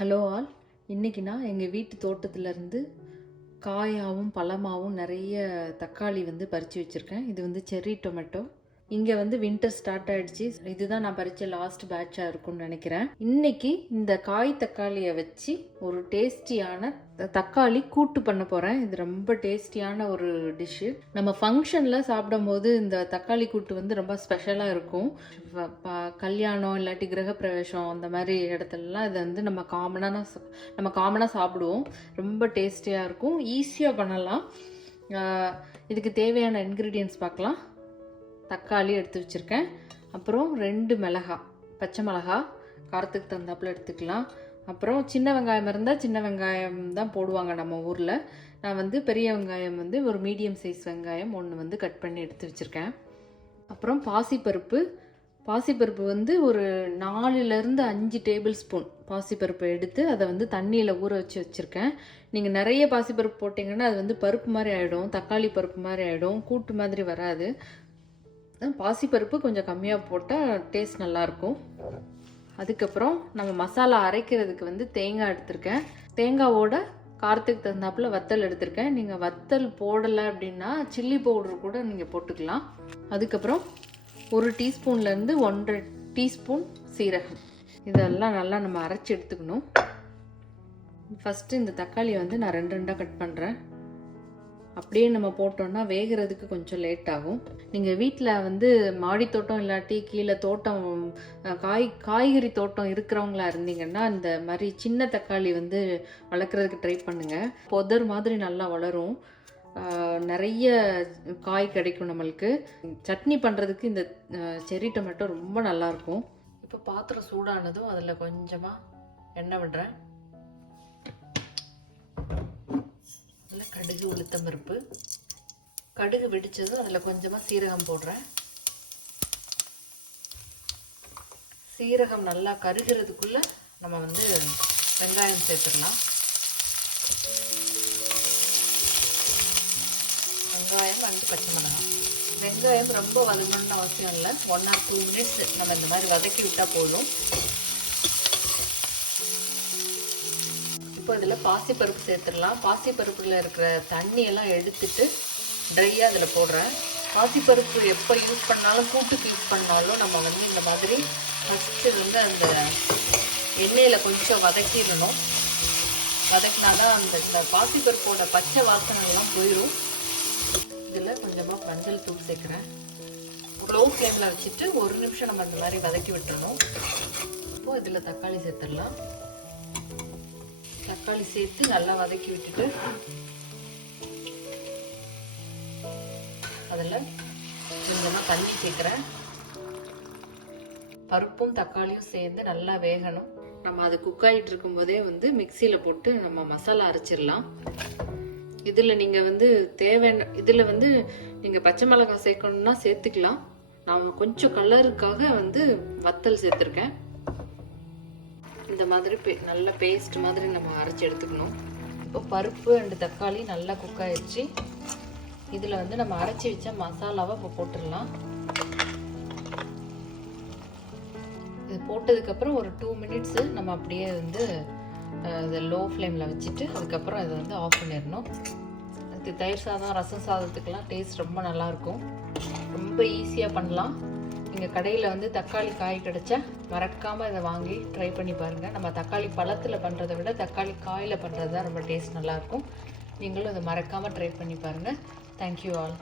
Hello all. இன்றைக்கி நான் எங்கள் வீட்டு தோட்டத்துலேருந்து காயாகவும் பழமாகவும் நிறைய தக்காளி பறித்து வச்சுருக்கேன். இது செர்ரி டொமேட்டோ. இங்கே வின்டர் ஸ்டார்ட் ஆகிடுச்சு. இதுதான் நான் பறித்த லாஸ்ட் பேட்சாக இருக்கும்னு நினைக்கிறேன். இன்றைக்கி இந்த காய் தக்காளியை வச்சு ஒரு டேஸ்டியான தக்காளி கூட்டு பண்ண போகிறேன். இது ரொம்ப டேஸ்டியான ஒரு டிஷ்ஷு. நம்ம ஃபங்க்ஷனில் சாப்பிடும் போது இந்த தக்காளி கூட்டு ரொம்ப ஸ்பெஷலாக இருக்கும். கல்யாணம் இல்லாட்டி கிரகப்பிரவேசம் அந்த மாதிரி இடத்துலலாம் இது நம்ம காமனாக சாப்பிடுவோம். ரொம்ப டேஸ்டியாக இருக்கும். ஈஸியாக பண்ணலாம். இதுக்கு தேவையான இன்க்ரீடியன்ட்ஸ் பார்க்கலாம். தக்காளி எடுத்து வச்சுருக்கேன். அப்புறம் 2 மிளகாய், பச்சை மிளகாய் காரத்துக்கு தகுந்தாப்பில் எடுத்துக்கலாம். அப்புறம் சின்ன வெங்காயம் இருந்தால் சின்ன வெங்காயம் தான் போடுவாங்க நம்ம ஊரில். நான் பெரிய வெங்காயம் ஒரு மீடியம் சைஸ் வெங்காயம் ஒன்று கட் பண்ணி எடுத்து வச்சுருக்கேன். அப்புறம் பாசிப்பருப்பு ஒரு 4லேருந்து 5 டேபிள் ஸ்பூன் பாசிப்பருப்பு எடுத்து அதை தண்ணியில் ஊற வச்சுருக்கேன். நீங்கள் நிறைய பாசிப்பருப்பு போட்டிங்கன்னா அது பருப்பு மாதிரி ஆகிடும், தக்காளி பருப்பு மாதிரி ஆகிடும், கூட்டு மாதிரி வராது. பாசிப்பருப்பு கொஞ்சம் கம்மியாக போட்டால் டேஸ்ட் நல்லாயிருக்கும். அதுக்கப்புறம் நம்ம மசாலா அரைக்கிறதுக்கு தேங்காய் எடுத்திருக்கேன். தேங்காவோட காரத்துக்கு தகுந்தாப்பில் வத்தல் எடுத்திருக்கேன். நீங்கள் வத்தல் போடலை அப்படின்னா சில்லி பவுடர் கூட நீங்கள் போட்டுக்கலாம். அதுக்கப்புறம் 1 டீஸ்பூன்லேருந்து 1.5 டீஸ்பூன் சீரகம். இதெல்லாம் நல்லா நம்ம அரைச்சி எடுத்துக்கணும். ஃபஸ்ட்டு இந்த தக்காளியை நான் 2 கட் பண்ணுறேன். அப்படியே நம்ம போட்டோம்னா வேகிறதுக்கு கொஞ்சம் லேட் ஆகும். நீங்கள் வீட்டில் மாடி தோட்டம் இல்லாட்டி கீழே தோட்டம் காய்கறி தோட்டம் இருக்கிறவங்களா இருந்தீங்கன்னா இந்த மாதிரி சின்ன தக்காளி வளர்க்குறதுக்கு ட்ரை பண்ணுங்கள். புதர் மாதிரி நல்லா வளரும். நிறைய காய் கிடைக்கும் நம்மளுக்கு. சட்னி பண்ணுறதுக்கு இந்த செர்ரி டொமேட்டோ ரொம்ப நல்லாயிருக்கும். இப்போ பாத்திரம் சூடானதும் அதில் கொஞ்சமாக எண்ணெய் விடுறேன். கடுகு, உளுத்தம் பருப்பு. கடுகு வெடிச்சதும் அதில் கொஞ்சமாக சீரகம் போடுறேன். சீரகம் நல்லா கருகிறதுக்குள்ளே நம்ம வெங்காயம் சேர்த்துடலாம். வெங்காயம் பச்சை மிளகாய். வெங்காயம் ரொம்ப வதங்கணும்னு அவசியம் இல்லை. 1 or 2 மினிட்ஸ் நம்ம இந்த மாதிரி வதக்கி விட்டால் போதும். இப்போ இதில் பாசிப்பருப்பு சேர்த்துடலாம். பாசிப்பருப்பில் இருக்கிற தண்ணியெல்லாம் எடுத்துட்டு ட்ரையாக அதில் போடுறேன். பாசிப்பருப்பு எப்போ யூஸ் பண்ணாலும் கூட்டுக்கு யூஸ் பண்ணாலும் நம்ம இந்த மாதிரி ஃபஸ்ட்டு அந்த எண்ணெயில் கொஞ்சம் வதக்கிடணும். வதக்கினா தான் அந்த பாசிப்பருப்போட பச்சை வாசனைலாம் போயிடும். இதில் கொஞ்சமாக மஞ்சள் தூள் சேர்க்குறேன். லோ ஃப்ளேமில் வச்சுட்டு 1 நிமிஷம் நம்ம இந்த மாதிரி வதக்கி விட்டுறணும். இப்போது இதில் தக்காளி சேர்த்துடலாம். தக்காளி சேர்த்து நல்லா வதக்கி விட்டுட்டு அதில் கொஞ்சமாக தண்ணி சேர்க்குறேன். பருப்பும் தக்காளியும் சேர்ந்து நல்லா வேகணும். நம்ம அது குக் ஆகிட்டு இருக்கும்போதே மிக்சியில் போட்டு நம்ம மசாலா அரைச்சிடலாம். இதில் நீங்கள் தேவையான இதில் நீங்கள் பச்சை மிளகாய் சேர்க்கணுன்னா சேர்த்துக்கலாம். நான் கொஞ்சம் கலருக்காக வத்தல் சேர்த்துருக்கேன். இந்த மாதிரி நல்ல பேஸ்ட் மாதிரி நம்ம அரைச்சி எடுத்துக்கணும். இப்போ பருப்பு அண்டு தக்காளி நல்லா குக் ஆயிடுச்சு. இதில் நம்ம அரைச்சி வச்ச மசாலாவை இப்போ போட்டுடலாம். இது போட்டதுக்கப்புறம் ஒரு 2 மினிட்ஸு நம்ம அப்படியே இதை லோ ஃப்ளேமில் வச்சுட்டு அதுக்கப்புறம் இதை ஆஃப் பண்ணிடணும். அதுக்கு தயிர் சாதம், ரசம் சாதத்துக்கெல்லாம் டேஸ்ட் ரொம்ப நல்லாயிருக்கும். ரொம்ப ஈஸியாக பண்ணலாம். நீங்கள் கடையில் தக்காளி காய் கிடச்சா மறக்காமல் இதை வாங்கி ட்ரை பண்ணி பாருங்கள். நம்ம தக்காளி பழத்தில் பண்ணுறதை விட தக்காளி காயில் பண்ணுறது தான் ரொம்ப டேஸ்ட் நல்லாயிருக்கும். நீங்களும் இதை மறக்காமல் ட்ரை பண்ணி பாருங்கள். Thank you all.